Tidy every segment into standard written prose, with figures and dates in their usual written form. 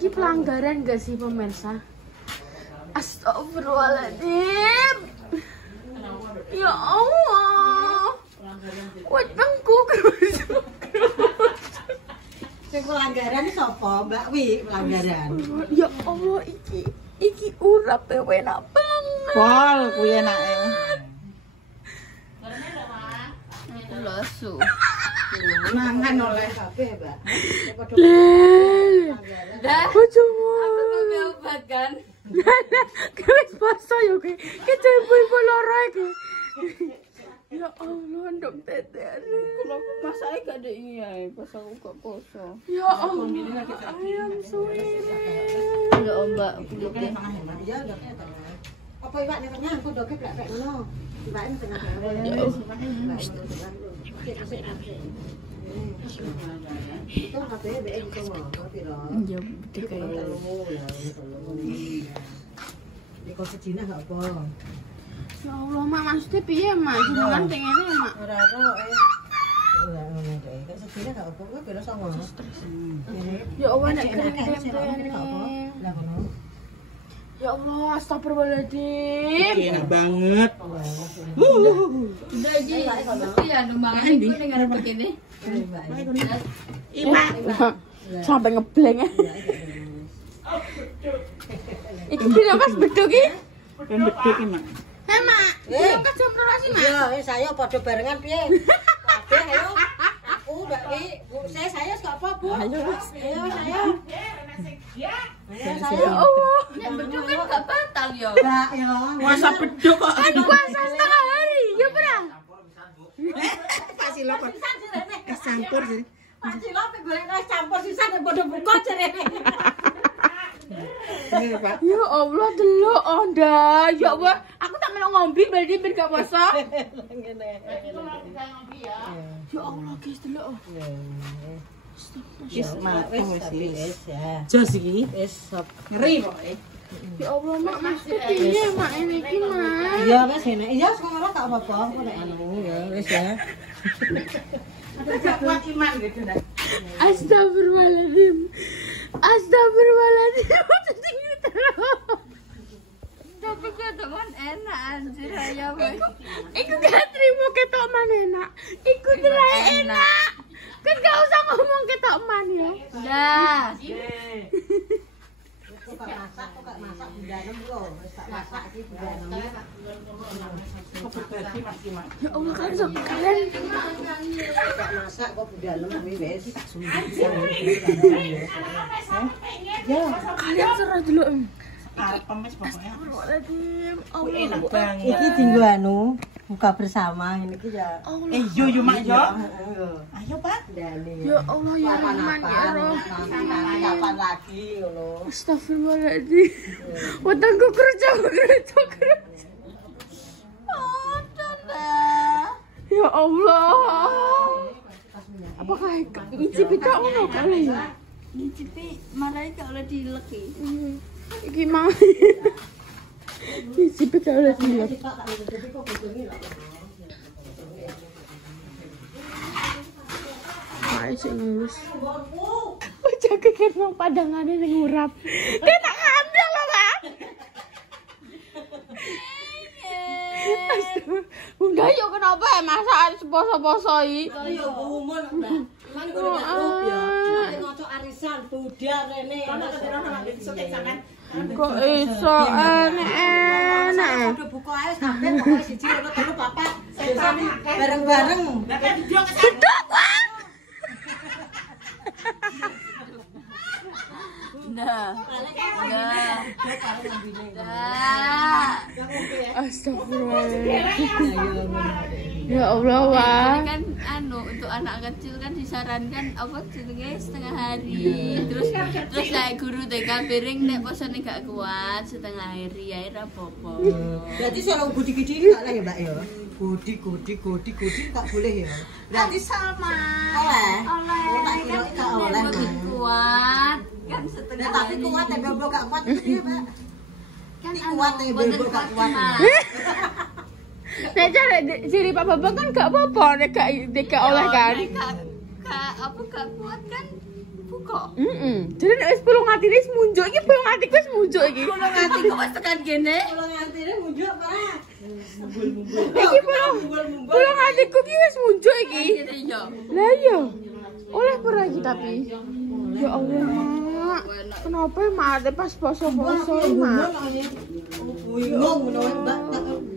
Iki pelanggaran gak sih pemirsa? Astagfirullahaladzim. Ya Allah. Wetengku kerusuk. Sing pelanggaran sapa, Mbak Wi pelanggaran? Ya Allah iki urap enak banget. Pol kuwi enake. Lasu. Mangan oleh kabeh, Mbak. Lel. Dah. Bojomu. Aku ngambil obat kan. Wis poso yo ki. Ki ibu loro iki. Ya Allah, ndok teter. Kalau masake gak ada ini ya, pas aku gak poso. Ya Allah. Ayam suwir. Enggak ombak. Iya, apa iwak nek nyangku doke plek-plek ngono. Iwake tengah. Itu kabeh mbek iso ngono piro. Ya betul kayak. Dikon sedina gak apa. Ya Allah, Mak, maksudnya piye, Mak? Jenengan tengene, Mak. Ora ora ora ngono deh. Kok sedina gak apa, kok piro songo. Ya Allah, nek Enak kering sih gak apa. Lah ngono. Ya Allah, astagfirullahaladzim. Enak banget. Udah iki. Mesti ya numbangan iku ning arep begini. Sampai ngebleng ya. Iki dina pas beduk iki. Ben bedhek iki, Mak. Heh, Mak. Berangkat jam 12 sih, Mak. Iya, saya padha barengan piye? Kabeh ayo. Aku Mbak Wi, saya gak apa, Bu. Ayo, saya. Ya Saya. Allah. Nek beduk kan gak batal yo. Mbak ya. Puasa bedhek kok. Kan puasa setengah hari, ya berang. Pasti lho kok. Campur sih. Pak Cilo pe golek nang campur sisan nek padha buka jarene. Ini, Pak. Ya Allah, delok onda. Ya Allah, aku tak melu ngombe berarti ben gak puasa. Ngene. Ya Allah, guys, delok. Wis mateng wis. Ya. Jos iki. Wis sop. Ngeri pokoke. Ya Allah, Mak, maksudnya piye, Mak, ini iki, Mak? Iya wis enak. Iya sekono gak apa-apa, kok nek anu ya wis ya. Kuat iman gitu dah. Astagfirullahaladzim. Astagfirullahaladzim. Tinggi terus. Tapi ketemuan enak anjir ayam. Iku gak terima ketok man enak. Iku telah enak. Kan gak usah ngomong ketok man ya. Dah. Kok masak budanem lho. Wis tak masak iki budanem. Kok berarti Mas Iman. Ya Allah, kan kalian Tak masak kok budanem kuwi wis tak sumber. kalian serah dulu. Arep pemes pokoknya. Astagfirullahaladzim. Kuwi enak banget. Iki dienggo anu buka bersama ini ki ya. Yo Mak yo. Ayo, Pak. Dani. Ya Allah, ya Rahman, ya Roh. Kapan lagi ngono. Astagfirullahaladzim. Wetengku kerucuk. Ya Allah. Apakah ngicipi kak ngono kali ya? Ngicipi marai gak oleh dileki. Iki mau. Ngicipi kak oleh dia. Ayo sih ngurus. Oh, jaga kira padangannya ning urap. Kita ngambil loh, Pak. Bunda yo kenapa ya masakan seposo-posoi? Kaya umur, Mbak. Emang kudu ngarep ya. Ngoco arisan budar rene. Kok iso enak-enak. Udah buka ae kabeh pokoke siji loro telu papat. Bareng-bareng. Bedok, Pak. Dah. Astagfirullahaladzim. Ya Allah, Wah. Ini kan untuk anak kecil kan disarankan apa jenenge setengah hari. Terus kayak guru TK piring nek posone gak kuat setengah hari ya ora apa-apa. Berarti kalau gudi-gudi enggak lah ya, Mbak ya. Gudi enggak boleh ya. Berarti sama. oleh. Oleh. Tak kira enggak oleh. Lebih kuat kan setengah Nah, tapi hari. kuat ya bebo gak kuat itu ya, Mbak. Kan Kuat ya bebo gak kuat. Nek cara ciri Pak Babang kan gak apa-apa nek gak oleh kan. Kak apa gak kuat kan buka buka. Jadi nek wis pulung atine wis munjuk iki pulung atiku wis munjuk iki. Pulung atiku wis tekan kene. Kalau ngantine munjuk Pak. Iki pulung atiku iki wis munjuk iki. Kene yo. Lah iya. Oleh pura iki tapi. Ya Allah, Mak. Kenapa mate pas poso-poso, Mak? Buyung menawa Mbak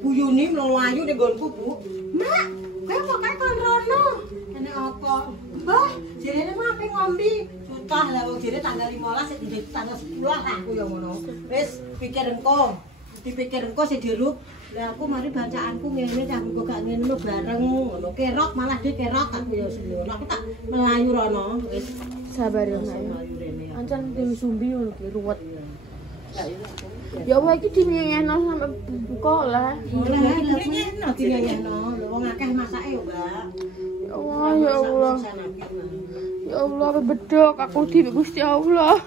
buyuni mlayu ning nggonku, Bu. Mak, kowe pokoke kon rono. Kene apa? Mbah, jerene mah ape ngombe. Tutah lah wong jere tanggal 15 sik di tanggal 10 aku ya ngono. Wis pikir engko. Dipikir engko sing dirup. Lah aku mari bacaanku ngene cah engko gak ngene bareng ngono. Kerok malah dhe kerok aku ya ngono. Aku tak melayu rono. Wis Sabar ya, Mak. Ancen tim sumbi ngono ki ruwet. Ya wae iki dinyeno sampe buka lah. Oleh nyeno dinyeno. Lho wong akeh masake yo, Mbak. Ya Allah, ya Allah. Ya Allah, apa bedok aku di Gusti Allah.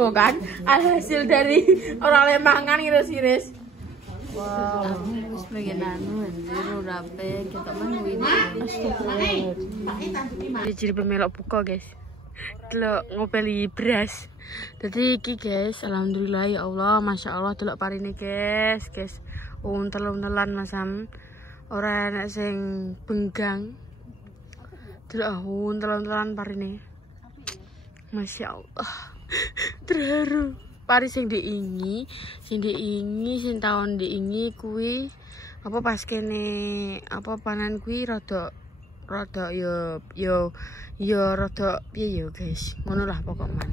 Oh kan, hasil dari orang lemangan iris-iris. Wow. Wis pengen anu anjir ora ape ketok menunggu. Jadi pemelok buka guys. Delok ngopeli beras. Jadi iki guys, alhamdulillah ya Allah, masya Allah delok parine guys. Untel-untelan masam. Ora enak sing benggang. Delok untel-untelan parine. Masya Allah. Terharu. Pari sing diingi, sing tahun diingi kuwi apa pas kene apa panen kuwi rada yo rada piye yo guys. Ngono lah pokoknya.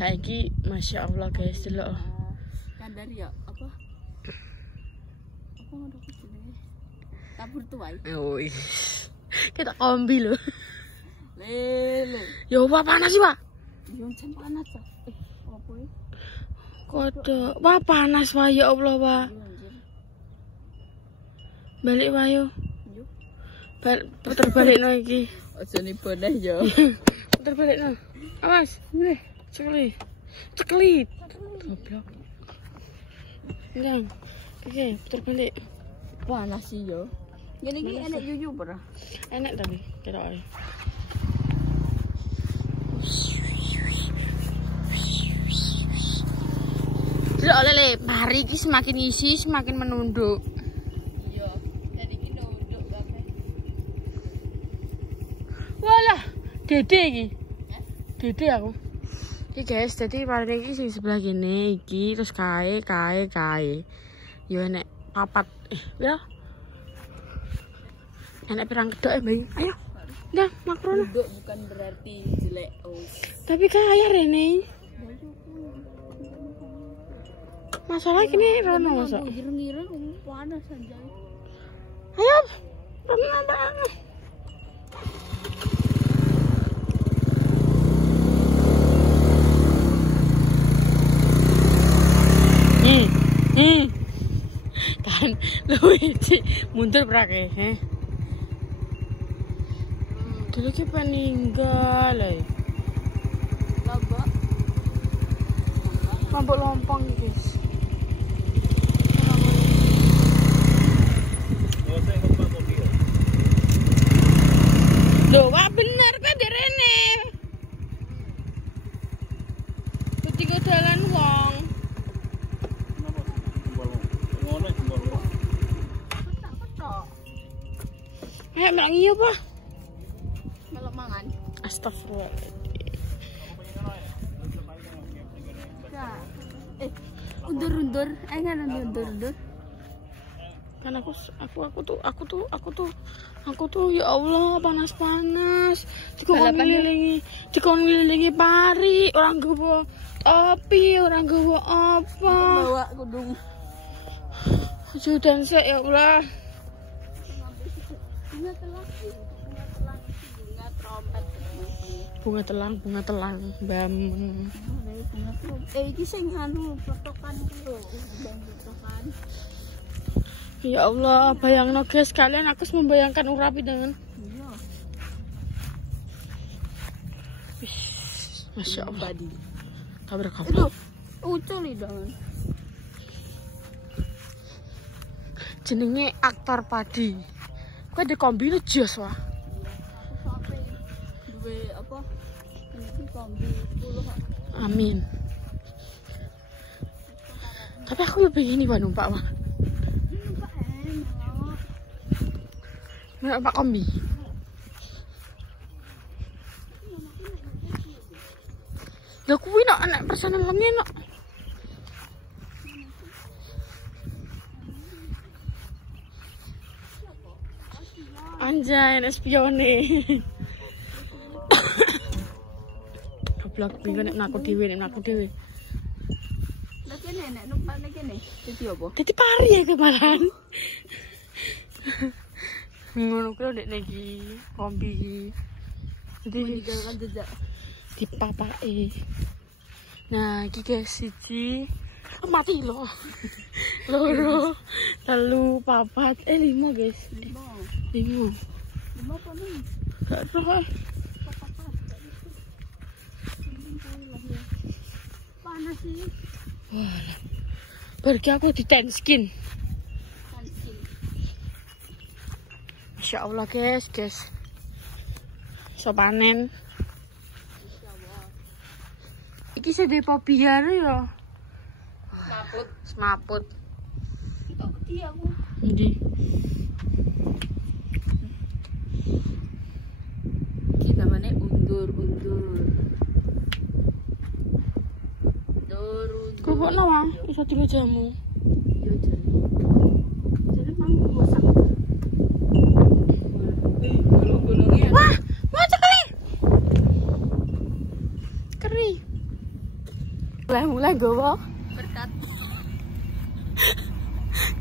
Saiki masya Allah guys delok. Kandar ya apa? Apa ngono jenenge? Kabur tuai. Oh. Kita kombi lho. Lele. Yo apa panas sih, Pak? Yo jan panas ta. Apa iki? Kodok. Wah panas wae ya Allah, Pak. Balik wae yo. Puter balikno iki. Aja niboneh yo. Puter balikno. Awas, mulih. Cekli. Goblok. Ndang. Oke, puter balik. Panas sih yo. Ngene iki enek yuyu ora? Enak tapi ketoke. Delok lele, mari iki semakin isi semakin menunduk. Iya, dan iki nunduk kabeh. Walah, dede iki. Dede aku. Iki guys, dadi mari iki sing sebelah kene iki terus kae. Yo enek papat. Ya. Enek pirang kedok Mbak. Ayo. Ndang, makrono. Nunduk bukan berarti jelek. Tapi kaya Rene. Masalah gini Rono masa. Gireng-gireng panas aja. Ayo. Rono bang. Kan Luigi mundur berake, dulu ki peninggal Mabuk lompong guys. Loh, wah bener kan di rene. Ketiga jalan wong. Ayo bilang iya pak. Melok mangan. Astagfirullah. Undur-undur, enggak undur-undur. Kan aku tuh ya Allah panas-panas. Dikon ngelilingi pari, orang gowo topi, orang gowo apa. Bawa kudung. Sudah sek ya Allah. Bunga telang, bam. Iki sing anu potokan lho, potokan. Ya Allah, bayangno guys, kalian aku membayangkan urapi dengan. Iya. Masya Allah. Kabar. Itu ucul dong. Jenenge aktor padi. Kok di kombi lu jos wah. gawe apa? Ini kombi 10 kok. Amin. Tapi aku lebih ini Pak numpak Pak. Numpak kombi. Lah kuwi nok anak personalnya nok. Anjay, espione. Goblok iki nek mlaku dhewe. Lah kene nek numpak nek kene. Dadi apa? Dadi pari ya kemarin. Ngono kuwi nek iki kombi iki. Dadi Meninggalkan jejak. dipapake. Nah, iki guys siji mati loh. Loro, telu, papat, 5 guys. 5. 5 apa nih? Gak tahu. Panas sih. Wah. Pergi aku di ten skin. Masya Allah guys. So panen. Iki sedih popiar ya. Semaput. Tak wedi aku. Jadi. Iki namanya undur. Kok nawa? Bisa 3 jamu. Yo jane. Jane mangku masak. Gunung-gunungnya. Wah, cekali. Keri. Mulai gowo. Berkat.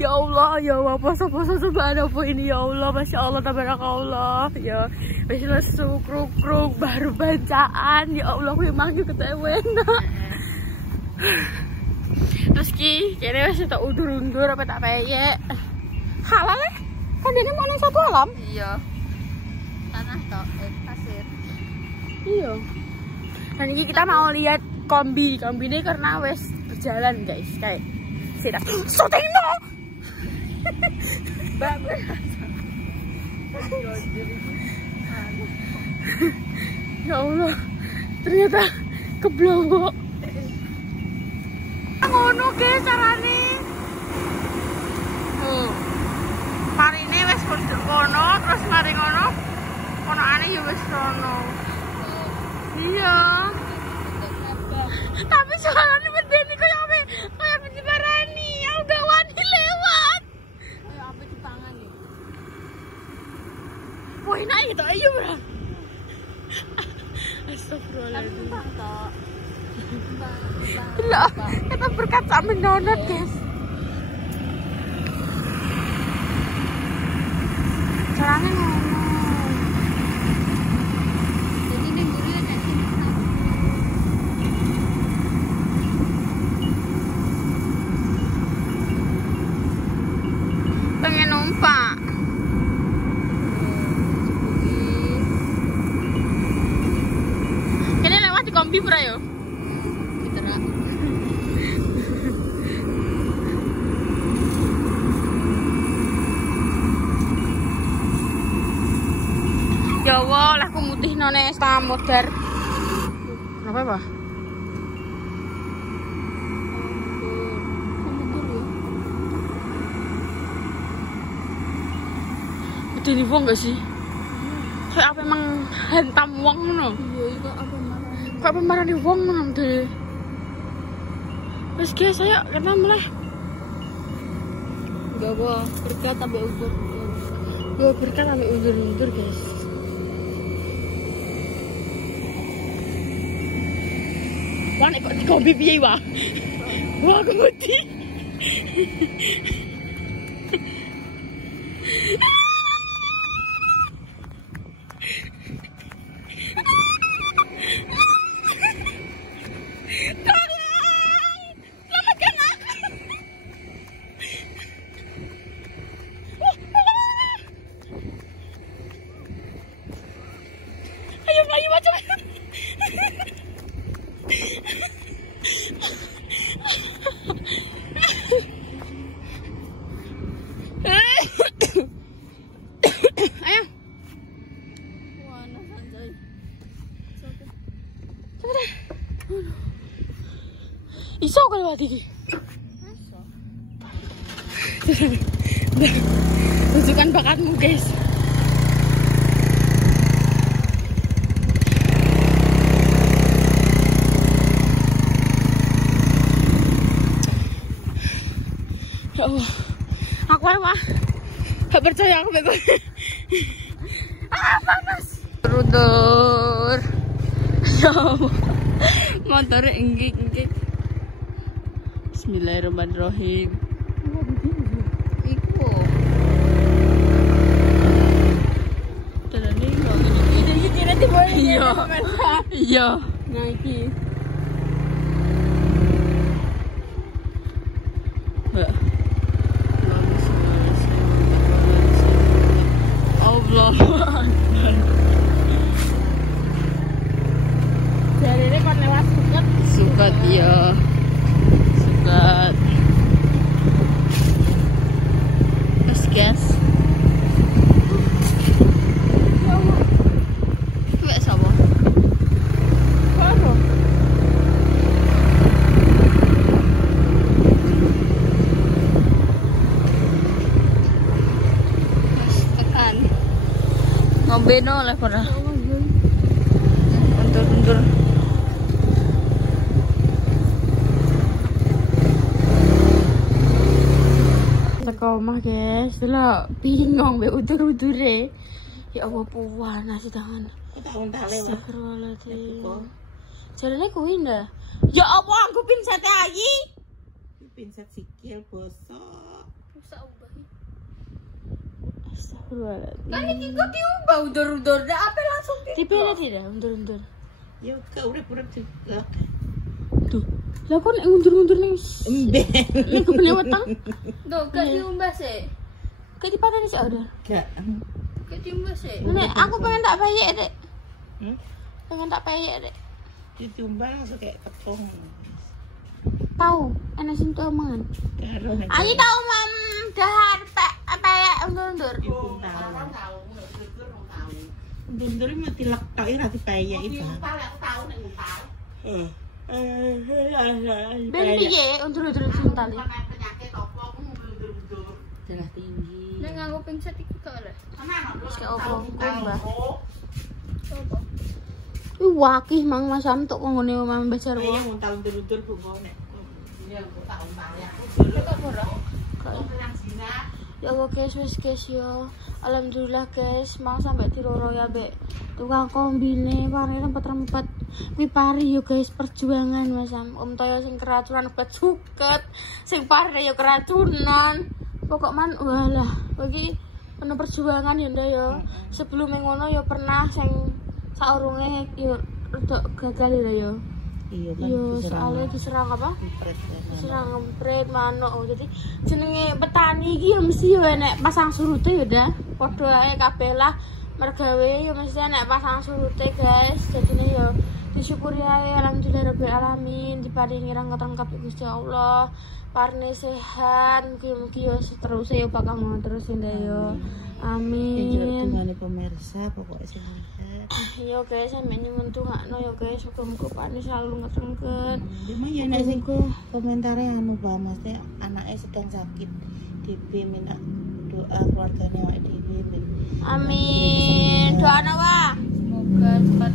Ya Allah, ya Allah, poso-poso coba ada apa ini ya Allah, Masya Allah, tabarakallah. Ya, wis lesu kruk-kruk baru bacaan. Ya Allah, aku memang juga ketewen. Terus ki, kene wis tak undur-undur apa tak peyek. Halal ya? Kan dene mau nang satu alam. Iya. Tanah tok, pasir. Iya. Dan ini kita mau lihat kombi ini karena wes berjalan guys, kayak sih syuting no. Ya Allah, ternyata keblongo. Ngono guys carane. Marine wes pojok kono, terus mari ngono. Konoane ya wes kono. Iya. Tapi soalnya medeni kayak penyebarani, ya udah wani lewat. Ayo apa di tangan nih? Wah, naik itu ayo, Bro. Astagfirullahaladzim. Loh, kita berkaca menonot, guys. Caranya ngomong. Jadi nih guru nek sini. Pengen numpak. Ini lewat di kombi pura yo. Diterak. Ya Allah, lah aku mutih none setengah modar. Kenapa apa? Betul nih gak sih? Kayak apa emang hentam wong no? Iya, itu apa marah? Kayak apa marah di wong no deh. Terus guys, ayo kita mulai. Enggak apa, berkat sampai ukur. Gue berkat sampai undur-undur guys. Wah, nek kok di kombi piye wah? Wah, aku mati. Ayo macam. Iso kalau lewat iki. Tunjukkan bakatmu, guys. Ya Allah, aku emang gak percaya aku bebas. Panas. Rundur. Ya Allah, motornya enggik. Bismillahirrahmanirrahim. Iku. Terane lho. Iki nanti boleh. Iya. Nah iki. Allah. Dari ini kan lewat suket ya. Suket. Gas. Kuwi sapa? Apa? Tekan. Ngombe no oleh ora? Undur. Teko omah, guys. Delok bingung mbek udur-udure. Ya Allah, puana sih tangan. Astagfirullahaladzim. Jarane kuwi ndah. Ya apa aku pinset ayi? Pinset sikil bosok. Rusak ubah. Astagfirullahaladzim. Kan iki kok diubah undur-undur dak apa langsung Tipene tidak undur-undur. Ya gak urip-urip juga. Tuh. Lah kon undur-undur ning Emben. ning kebene weteng. Tuh, gak diumbah sih. Kayak dipateni sik udah. Gak. Gak diumbah sih. Nek aku pengen tak payek, Dek. Hmm? Dek. Ditumbang langsung kayak ketong. Tahu, enak sing tuh omongan. Karo nek. Ayo tahu mam dahar payek undur-undur. Ibu tahu. Undur mati lektok ya rati payek itu. Ben piye undur-undur sebentar. Darah tinggi. Nek nganggo pinset iku gak oleh. Wis gak opo, mbah. Coba. Wakih mang Mas Sam tok ngene omah Mbah Jarwo. Saya mau tahu undur bu nek. Ini aku tahu payek. Ya Allah guys, wis guys yo. Alhamdulillah guys, mau sampai diroro ya mbek tukang kombine warnane rempet-rempet. Kuwi pari yo guys, perjuangan Mas Sam. Om Toyo sing keracunan obat suket, sing pari yo keracunan. Pokok man walah, iki penuh perjuangan ya ndak yo. Sebelum ngono yo pernah sing saurunge yo rada gagal ya yo. Iya kan. Yo soalnya diserang apa? Diserang ngempret manuk. Jadi jenenge petani iki ya mesti yo enek pasang surute ya dah. Padha ae kabeh lah mergawe yo mesti enek pasang surute guys. Jadine yo disyukuri ae alhamdulillah rabbil alamin diparingi rangkep Gusti Allah. Parne sehat, mugi-mugi yo seterusnya yo bakal ngono terus yo. Amin. Dengan pemirsa pokoknya sehat. Yo guys, sampe nyuwun tungakno yo guys, muga-muga Pak selalu ngetengket. Cuma ya nek sing komentare anu Pak, mesti anaknya sedang sakit DB minta doa keluarganya awake dhewe. Amin. Doana wae. Semoga cepat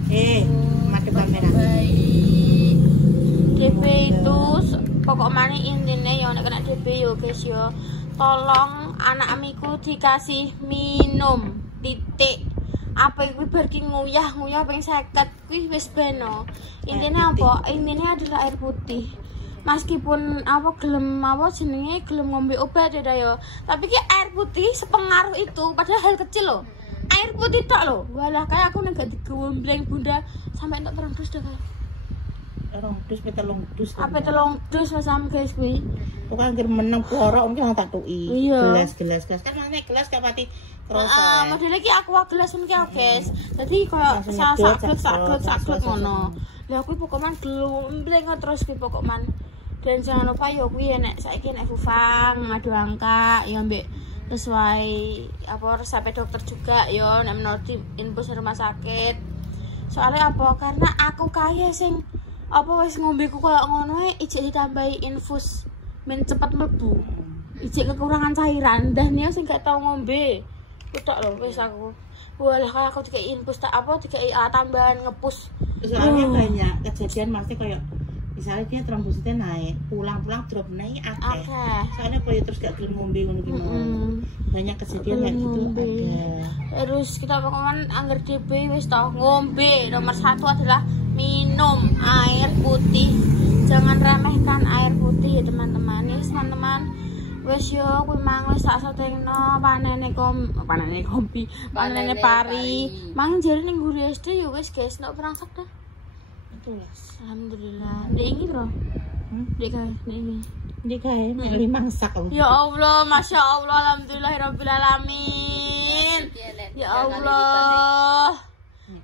mati kamera. baik. DB itu pokok mana intinya yo nek kena DB yo guys yo. Tolong anak amiku dikasih minum titik. Apa kuwi bar ki nguyah ping 50 kuwi wis beno. Intine apa? Intine adalah air putih. Meskipun apa gelem apa jenenge gelem ngombe obat ya yo. Tapi ki air putih sepengaruh itu padahal hal kecil loh. Air putih tok loh. Walah kayak aku nek gak digombleng Bunda sampai entuk terang terus dah kayak. Telung dus. Apa telung dus Mas Sam guys kuwi. Pokoke anggere meneng klorok mungkin tak tuki. Iya. Gelas. Kan mana gelas gak pati kroso. Modelnya ki aqua gelas ngono ki guys. Dadi koyo saklet ngono. Lah kuwi pokokan glombleng terus kuwi pokokan. Dan jangan lupa yo kuwi enek saiki enek Fufang, ngadu angka ya mbek sesuai apa resep dokter juga yo nek menurut info rumah sakit. Soalnya apa? Karena aku kaya sing apa wis ngombe ku koyo ngono ae ijek ditambahi infus men cepet mlebu. Ijek kekurangan cairan dan ya sing gak tau ngombe. Kutok lho wis aku. Walah kayak aku dikai infus tak apa dikai tambahan ngepus. Soalnya banyak kejadian masih kayak misalnya dia trombositnya naik, pulang-pulang drop naik akeh. Soalnya koyo terus gak gelem ngombe ngono ki mau. Banyak kejadian kayak gitu ada. Terus kita pokoknya anggar DB wis tau ngombe. Nomor 1 adalah minum air putih. Jangan remehkan air putih ya teman-teman. Ya teman-teman. Wes yo kuwi mang wis tak setengno panene kompi, panene pari. Mang jare ning guru SD yo wis guys, nek berangkat dah. Betul. Alhamdulillah. Ndek iki lho. Ndek kae, ini. Ndek kae nek limangsak. Ya Allah, Masya Allah, alhamdulillahirabbil alamin. Ya Allah.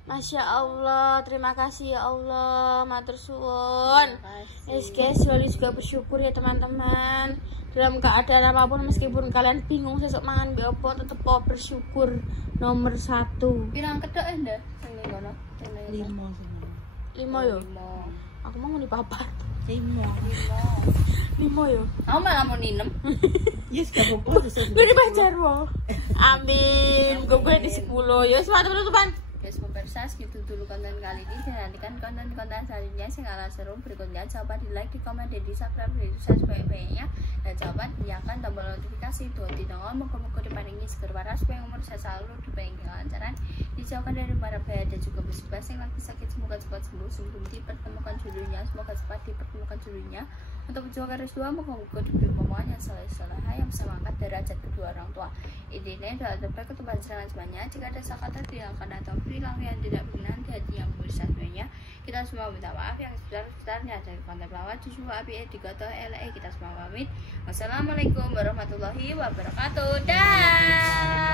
Masya Allah, terima kasih ya Allah, matur suwun. Yes guys, selalu juga bersyukur ya teman-teman. Dalam keadaan apapun meskipun kalian bingung sesuk mangan mbek opo tetep bersyukur nomor 1. Pirang kedok ndak sing ngono? 5 yo. Aku mau di papat. 5 yo. Aku malah mau ninem. Yes gak apa-apa sesuai. Gue di pacarmu. Amin. Gue di 10. Yo semangat penutupan. Guys, pemirsa segitu dulu konten kali ini. Dan nantikan konten-konten selanjutnya yang ala seru berikutnya. Coba di like, di komen, dan di subscribe itu sebanyak-banyaknya. Dan coba nyalakan tombol notifikasi itu di nongol muka-muka diparingi seger waras supaya umur saya selalu diparingi kelancaran, dijauhkan dari para bahaya dan juga musibah yang lagi sakit. Semoga cepat sembuh sebelum dipertemukan jodohnya. Semoga cepat dipertemukan jodohnya. Untuk menjual restu, muka-muka diberi pemohon yang soleh-soleh yang bisa mengangkat derajat kedua orang tua. Intinya adalah terbaik untuk panjangan semuanya. Jika ada salah dilakukan atau hilang yang tidak berkenan di hati yang berusaha semuanya, kita semua minta maaf yang sebesar-besarnya dari konten pelawat Cucu Abi Edikoto LE. Kita semua pamit. Wassalamualaikum warahmatullahi wabarakatuh. Dah.